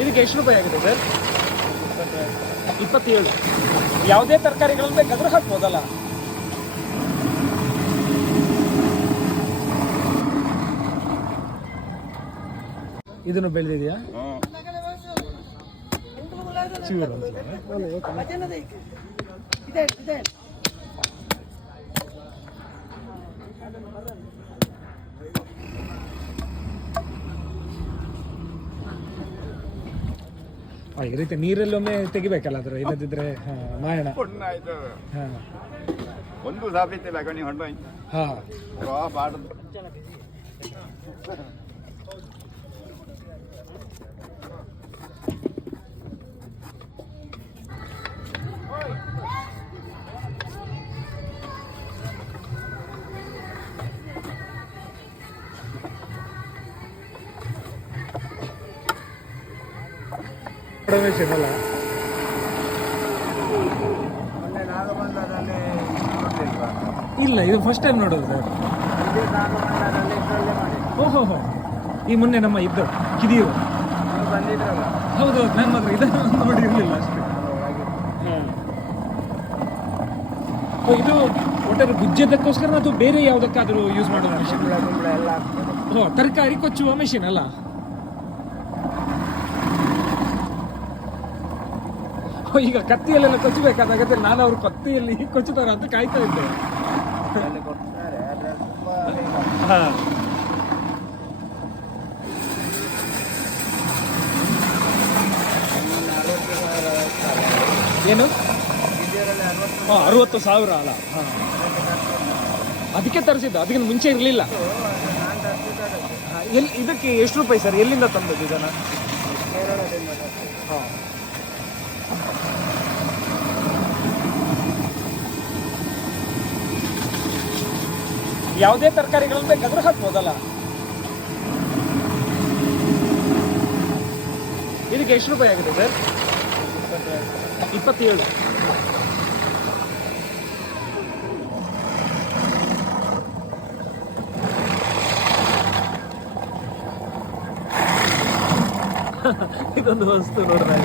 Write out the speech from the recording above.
ಇದಕ್ಕೆ ಎಷ್ಟು ರೂಪಾಯಿ ಆಗಿದೆ ಸರ್? ಇಪ್ಪತ್ತೇಳು. ಯಾವುದೇ ತರಕಾರಿಗಳನ್ನು ಬೇಕಾದ್ರೂ ಹಾಕ್ಬೋದಲ್ಲ? ಇದನ್ನು ಬೆಳೆದಿದೆಯಾ? ಇದೆ ಅಂತ ಈ ರೀತಿ ನೀರಲ್ಲೊಮ್ಮೆ ತೆಗಿಬೇಕಲ್ಲ ಅದ್ರ ಇಲ್ಲದಿದ್ರೆ ಮಾಯಣ ಒಂದು ಸಾಪಿತ್ತಿಲ್ಲ ಕಣಿ ಹೊಂಡ ಹಾ. ಬಾಡದು ಮೆಷಿನ್ ಸಿಗಲ್ಲ ಇಲ್ಲ ಇದು ಫಸ್ಟ್ ಟೈಮ್ ನೋಡೋದು ಸರ್. ಓಹೋ ಹೋ ಈ ಮೊನ್ನೆ ನಮ್ಮ ಇದ್ದ ಕಿದಿಯರು. ನಾನು ಹೌದು ನನ್ನ ಮಾತ್ರ ಇದನ್ನು ನೋಡಿರಲಿಲ್ಲ ಅಷ್ಟೇ. ಓ, ಇದು ಒಟ್ಟಾರೆ ಗುಜ್ಜದಕ್ಕೋಸ್ಕರ ಅದು ಬೇರೆ ಯಾವುದಕ್ಕಾದರೂ ಯೂಸ್ ಮಾಡೋದು ಮೆಷಿನ್ ಓ ತರಕಾರಿ ಕೊಚ್ಚುವ ಮೆಷಿನ್ ಅಲ್ಲ ಓ, ಈಗ ಕತ್ತಿಯಲ್ಲೆಲ್ಲ ಕೊಚ್ಚಬೇಕಾದ ಅಗತ್ಯ ನಾನು ಅವ್ರು ಕತ್ತಿಯಲ್ಲಿ ಕೊಚ್ಚುತ್ತಾರ ಅಂತ ಕಾಯ್ತಾ ಇದ್ದೆ. ಹಾ. ಏನು ಅರವತ್ತು ಸಾವಿರ ಅಲ್ಲ ಹಾ. ಅದಕ್ಕೆ ತರ್ಸಿದ್ದು. ಅದಕ್ಕೆ ತರಿಸಿದ್ದು ಅದಕ್ಕಿಂತ ಮುಂಚೆ ಇರಲಿಲ್ಲ ಎಲ್ಲಿ ಇದಕ್ಕೆ ಎಷ್ಟು ರೂಪಾಯಿ ಸರ್ ಎಲ್ಲಿಂದ ತಂದದ್ದು ಇದನ್ನು ಹಾಂ. ಯಾವುದೇ ತರಕಾರಿಗಳನ್ನು ಬೇಕಾದ್ರೂ ಹಾಕ್ಬೋದಲ್ಲ? ಇದಕ್ಕೆ ಎಷ್ಟು ರೂಪಾಯಿ ಆಗಿದೆ ಸರ್? ಇಪ್ಪತ್ತೇಳು. ಇದೊಂದು ವಸ್ತು ನೋಡಿದಾಗ.